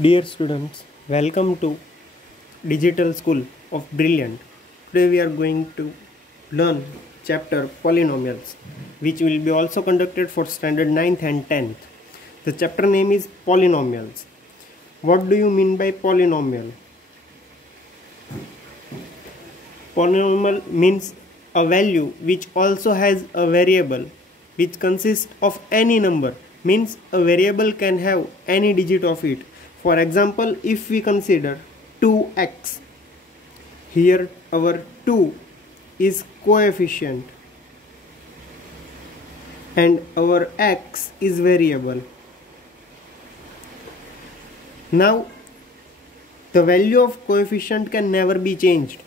Dear students, welcome to Digital School of Brilliant. Today we are going to learn chapter Polynomials, which will be also conducted for standard 9th and 10th. The chapter name is Polynomials. What do you mean by polynomial? Polynomial means a value which also has a variable which consists of any number, means a variable can have any digit of it. For example, if we consider 2x, here our 2 is coefficient and our x is variable. Now the value of coefficient can never be changed.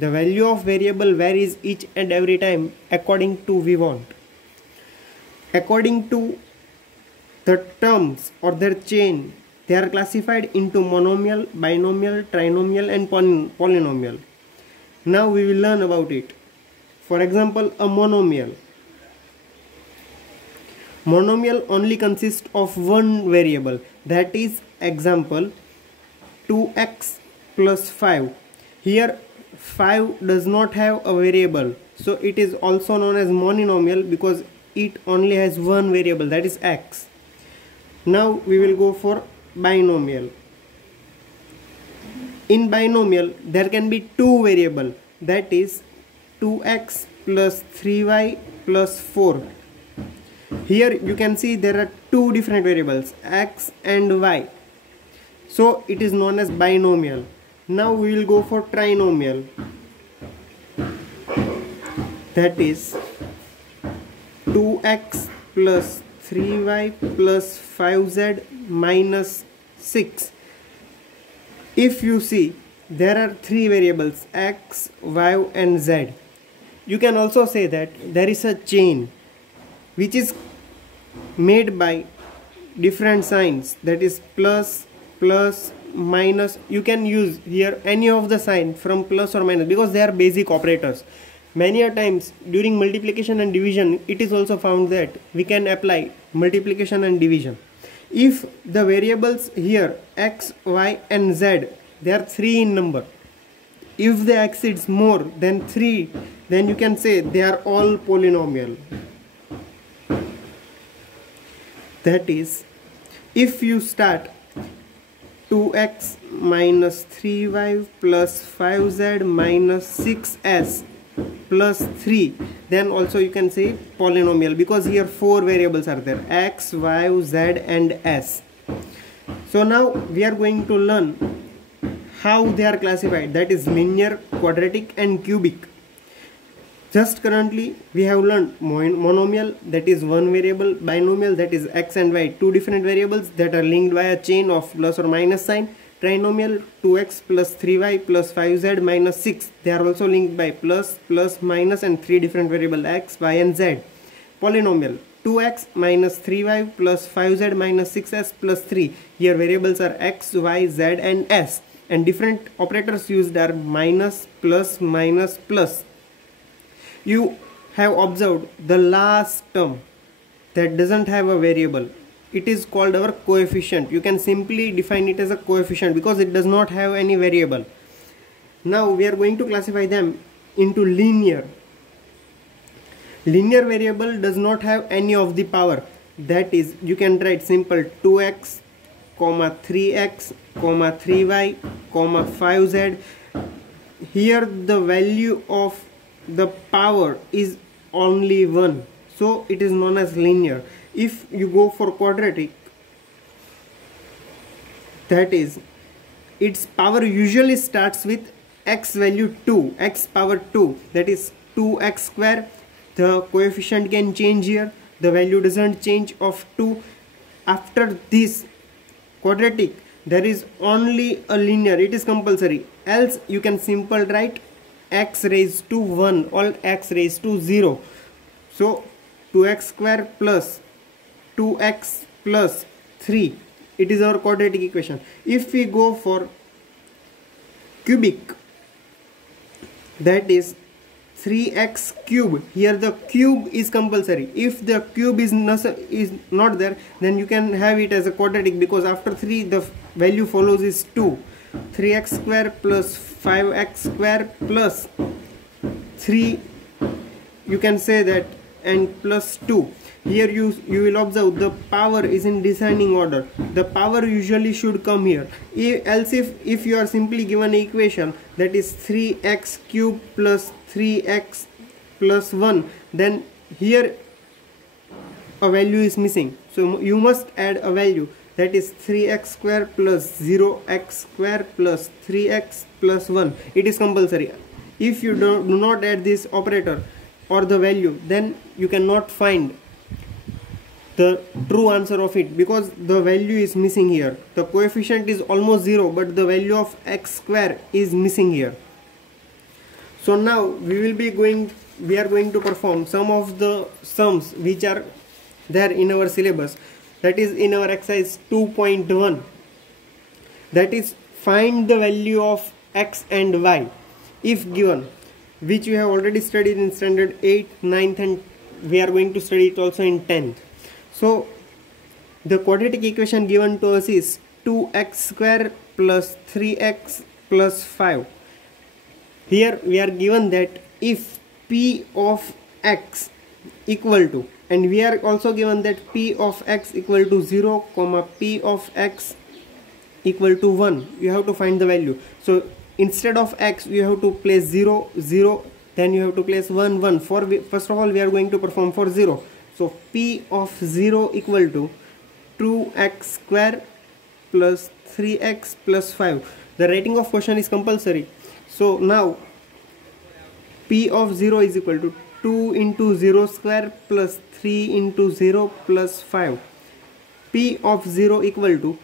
The value of variable varies each and every time according to we want. According to the terms or their chain, they are classified into monomial, binomial, trinomial and polynomial. Now we will learn about it. For example, a monomial. Monomial only consists of one variable, that is example 2x plus 5. Here 5 does not have a variable, so it is also known as monomial because it only has one variable, that is x. Now we will go for binomial. In binomial there can be two variables, that is 2x plus 3y plus 4. Here you can see there are two different variables, x and y, so it is known as binomial. Now we will go for trinomial, that is 2x plus 3y plus 5z minus 6. If you see, there are three variables, x, y and z. You can also say that there is a chain which is made by different signs, that is plus, plus, minus. You can use here any of the sign from plus or minus because they are basic operators. Many a times during multiplication and division it is also found that we can apply multiplication and division. If the variables here x, y and z, they are 3 in number, if they exceeds more than 3, then you can say they are all polynomial. That is, if you start 2x minus 3y plus 5z minus 6s plus 3, then also you can say polynomial because here 4 variables are there, x, y, z and s. So now we are going to learn how they are classified, that is linear, quadratic and cubic. Just currently we have learned monomial, that is one variable, binomial, that is x and y, two different variables that are linked by a chain of plus or minus sign. Trinomial, 2x plus 3y plus 5z minus 6, they are also linked by plus, plus, minus and three different variables x, y and z. Polynomial, 2x minus 3y plus 5z minus 6s plus 3, here variables are x, y, z and s, and different operators used are minus, plus, minus, plus. You have observed the last term that doesn't have a variable, it is called our coefficient. You can simply define it as a coefficient because it does not have any variable. Now we are going to classify them into linear. Linear variable does not have any of the power, that is you can write simple 2x, 3x, 3y, 5z. Here the value of the power is only 1, so it is known as linear. If you go for quadratic, that is its power usually starts with x value 2, x power 2, that is 2x square. The coefficient can change here, the value doesn't change of 2. After this quadratic there is only a linear, it is compulsory, else you can simple write x raised to 1 or x raised to 0. So 2x square plus 2x plus 3, it is our quadratic equation. If we go for cubic, that is 3x cube. Here the cube is compulsory. If the cube is not there, then you can have it as a quadratic, because after 3 the value follows is 2. 3x square plus 5x square plus 3, you can say that, and plus 2. Here you will observe the power is in descending order. The power usually should come here. Else if you are simply given an equation that is 3x cube plus 3x plus 1, then here a value is missing. So you must add a value, that is 3x square plus 0x square plus 3x plus 1. It is compulsory. If you do not add this operator or the value, then you cannot find the true answer of it, because the value is missing here. The coefficient is almost 0, but the value of x square is missing here. So now we are going to perform some of the sums which are there in our syllabus, that is in our exercise 2.1, that is find the value of x and y if given, which we have already studied in standard 8, 9th, and we are going to study it also in 10th. So the quadratic equation given to us is 2x square plus 3x plus 5. Here we are given that if p of x equal to, and we are also given that p of x equal to 0, p of x equal to 1, you have to find the value. So instead of x you have to place 0, 0, then you have to place 1, 1. First of all we are going to perform for 0. So p of 0 equal to 2x square plus 3x plus 5. The writing of question is compulsory. So now p of 0 is equal to 2 into 0 square plus 3 into 0 plus 5. P of 0 equal to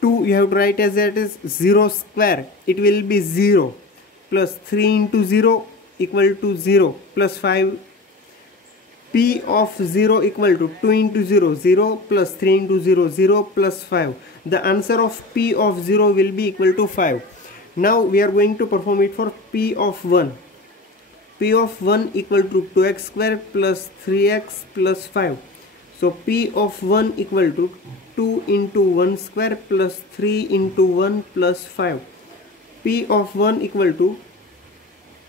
2, you have to write as that is 0 square, it will be 0, plus 3 into 0 equal to 0 plus 5. P of 0 equal to 2 into 0, 0 plus 3 into 0, 0 plus 5. The answer of P of 0 will be equal to 5. Now we are going to perform it for P of 1. P of 1 equal to 2x square plus 3x plus 5. So P of 1 equal to 2 into 1 square plus 3 into 1 plus 5. P of 1 equal to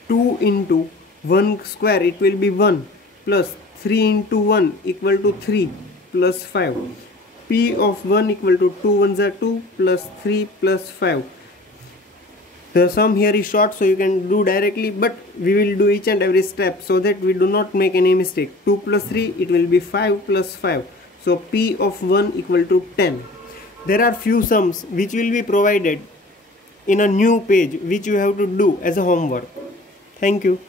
2 into 1 square, it will be 1, plus 3 into 1 equal to 3 plus 5. P of 1 equal to 2 ones are 2 plus 3 plus 5. The sum here is short, so you can do directly, but we will do each and every step so that we do not make any mistake. 2 plus 3, it will be 5 plus 5. So P of 1 equal to 10. There are few sums which will be provided in a new page which you have to do as a homework. Thank you.